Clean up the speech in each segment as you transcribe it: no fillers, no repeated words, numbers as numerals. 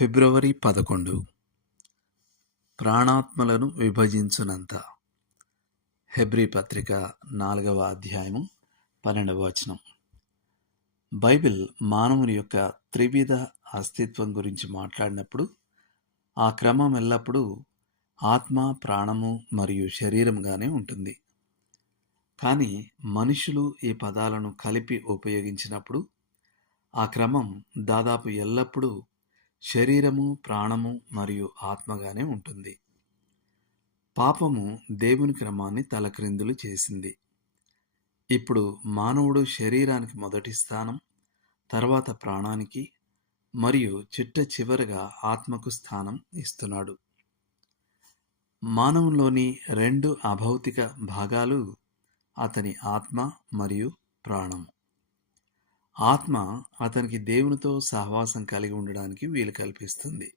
ఫిబ్రవరి 11 ప్రాణాత్మలను విభజించునంత. Hebrew పత్రిక 4వ అధ్యాయము 12వ వచనం. బైబిల్ మానవుని యొక్క త్రివిధ అస్తిత్వం గురించి మాట్లాడినప్పుడు ఆ క్రమం ఎల్లప్పుడూ ఆత్మ, ప్రాణము మరియు శరీరంగానే ఉంటుంది. కానీ మనుషులు ఈ పదాలను కలిపి ఉపయోగించినప్పుడు ఆ క్రమం దాదాపు ఎల్లప్పుడూ శరీరము, ప్రాణము మరియు ఆత్మగానే ఉంటుంది. పాపము దేవుని క్రమాన్ని తలక్రిందులు చేసింది. ఇప్పుడు మానవుడు శరీరానికి మొదటి స్థానం, తర్వాత ప్రాణానికి మరియు చిట్ట చివరగా ఆత్మకు స్థానం ఇస్తున్నాడు. మానవులోని రెండు అభౌతిక భాగాలు అతని ఆత్మ మరియు ప్రాణము. ఆత్మ అతనికి దేవునితో సహవాసం కలిగి ఉండడానికి వీలు కల్పిస్తుంది.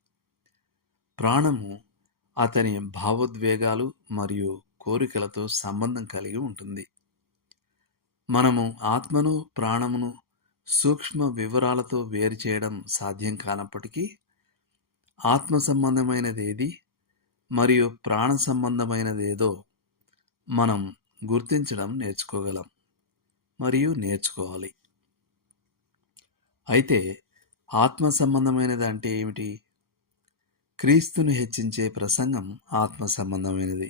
ప్రాణము అతని భావోద్వేగాలు మరియు కోరికలతో సంబంధం కలిగి ఉంటుంది. మనము ఆత్మను, ప్రాణమును సూక్ష్మ వివరాలతో వేరు చేయడం సాధ్యం కానప్పటికీ ఆత్మ సంబంధమైనదేది మరియు ప్రాణ సంబంధమైనదేదో మనం గుర్తించడం నేర్చుకోగలం మరియు నేర్చుకోవాలి. అయితే ఆత్మ సంబంధమైనది అంటే ఏమిటి? క్రీస్తును హెచ్చించే ప్రసంగం ఆత్మ సంబంధమైనది.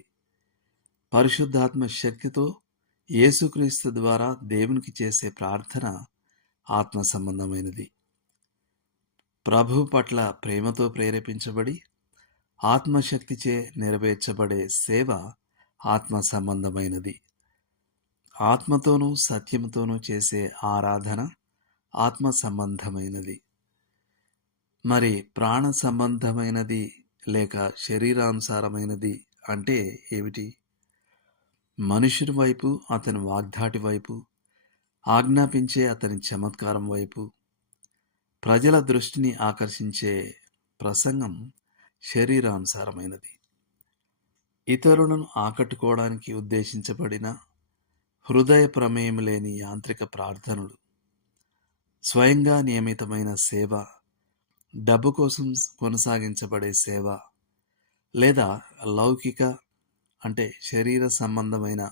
పరిశుద్ధాత్మ శక్తితో యేసుక్రీస్తు ద్వారా దేవునికి చేసే ప్రార్థన ఆత్మ సంబంధమైనది. ప్రభువు పట్ల ప్రేమతో ప్రేరేపించబడి ఆత్మశక్తిచే నెరవేర్చబడే సేవ ఆత్మ సంబంధమైనది. ఆత్మతోనూ సత్యముతోనూ చేసే ఆరాధన ఆత్మ సంబంధమైనది. మరి ప్రాణ సంబంధమైనది లేక శరీరానుసారమైనది అంటే ఏమిటి? మనుషుని వైపు, అతని వాగ్దాటి వైపు, ఆజ్ఞాపించే అతని చమత్కారం వైపు ప్రజల దృష్టిని ఆకర్షించే ప్రసంగం శరీరానుసారమైనది. ఇతరులను ఆకట్టుకోవడానికి ఉద్దేశించబడిన హృదయ ప్రమేయం లేని యాంత్రిక ప్రార్థనలు, స్వయంగా నియమితమైన సేవ, డబ్బు కోసం కొనసాగించబడే సేవ, లేదా లౌకిక అంటే శరీర సంబంధమైన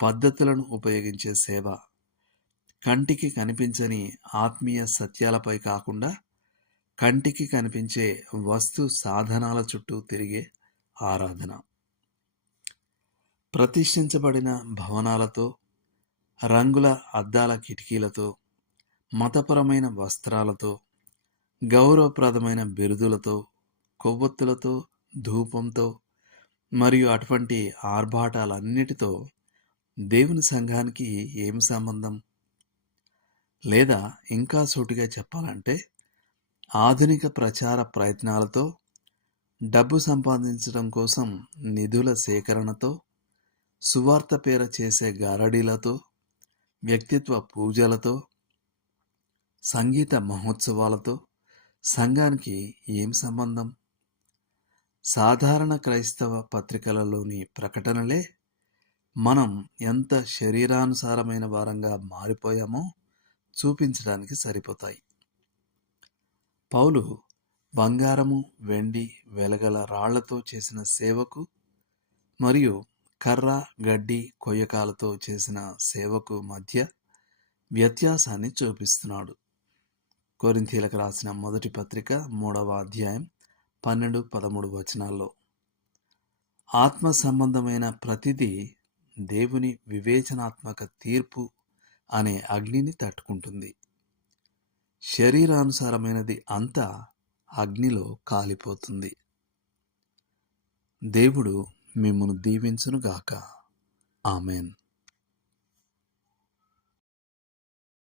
పద్ధతులను ఉపయోగించే సేవ, కంటికి కనిపించని ఆత్మీయ సత్యాలపై కాకుండా కంటికి కనిపించే వస్తు సాధనాల చుట్టూ తిరిగే ఆరాధన, ప్రతిష్ఠించబడిన భవనాలతో, రంగుల అద్దాల కిటికీలతో, మతపరమైన వస్త్రాలతో, గౌరవప్రదమైన బిరుదులతో, కొవ్వొత్తులతో, ధూపంతో మరియు అటువంటి ఆర్భాటాలన్నిటితో దేవుని సంఘానికి ఏం సంబంధం? లేదా ఇంకా సూటిగా చెప్పాలంటే ఆధునిక ప్రచార ప్రయత్నాలతో, డబ్బు సంపాదించడం కోసం నిధుల సేకరణతో, సువార్త పేర చేసే గారడీలతో, వ్యక్తిత్వ పూజలతో, సంగీత మహోత్సవాలతో సంఘానికి ఏం సంబంధం? సాధారణ క్రైస్తవ పత్రికలలోని ప్రకటనలే మనం ఎంత శరీరానుసారమైన వారంగా మారిపోయామో చూపించడానికి సరిపోతాయి. పౌలు బంగారము, వెండి, వెలగల రాళ్లతో చేసిన సేవకు మరియు కర్ర, గడ్డి, కొయ్యకాలతో చేసిన సేవకు మధ్య వ్యత్యాసాన్ని చూపిస్తున్నాడు. కొరింథీయులకు రాసిన మొదటి పత్రిక 3వ అధ్యాయం 12-13 వచనాల్లో ఆత్మ సంబంధమైన ప్రతిదీ దేవుని వివేచనాత్మక తీర్పు అనే అగ్నిని తట్టుకుంటుంది. శరీరానుసారమైనది అంతా అగ్నిలో కాలిపోతుంది. దేవుడు మిమ్మును దీవించునుగాక. ఆమెన్.